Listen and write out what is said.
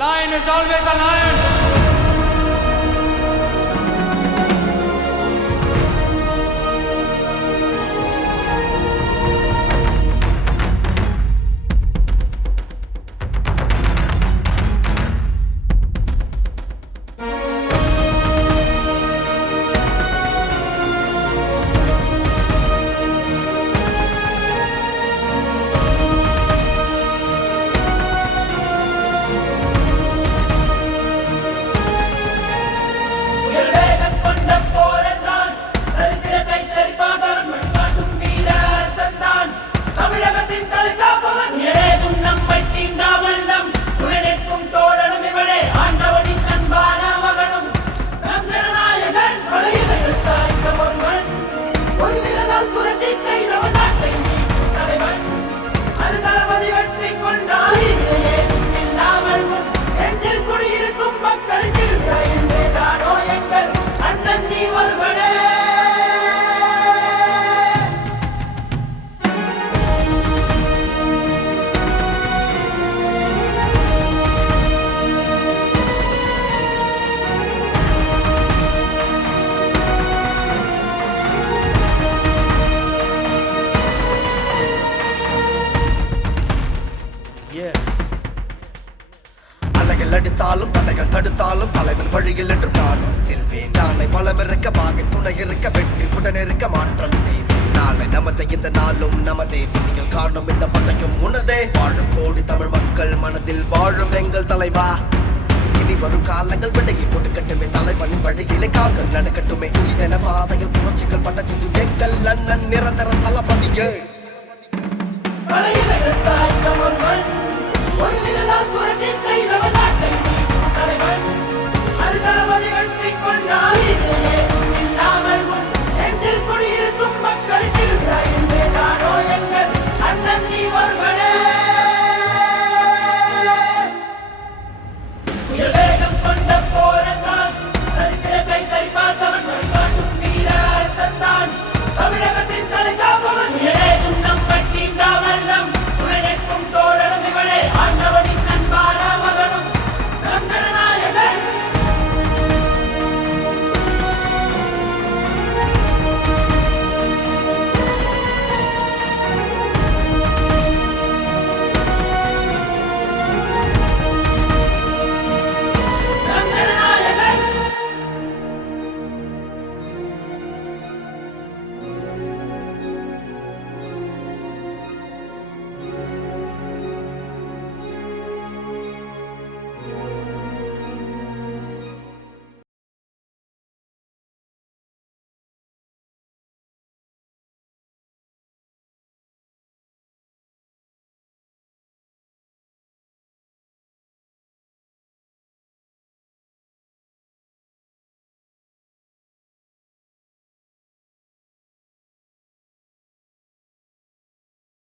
lion is always a lion. அலைகள் அடித்தாலும் தடைகள் தடுத்தாலும் தலைவன் வழியில் என்று நானும் செல்வேன். நாளை பலம் இருக்க பாகை துணை இருக்க வெற்றி உடன் இருக்க மாற்றம் செய்வேன். நாளை நமது இந்த நாளும் நமதே விதிகள் காணும் இந்த பட்டையும் உனதே. வாழும் கோடி தமிழ் மக்கள் மனதில் வாழும் எங்கள் தலைவா. இனி வரும் காலங்கள் விடையை கொடுக்கட்டுமே, தலைவனின் வழியிலே கால்கள் நடக்கட்டுமே. இதன பாதையில் புரட்சிகள் பட்டது எங்கள் அண்ணன் நிரந்தர தளபதியே.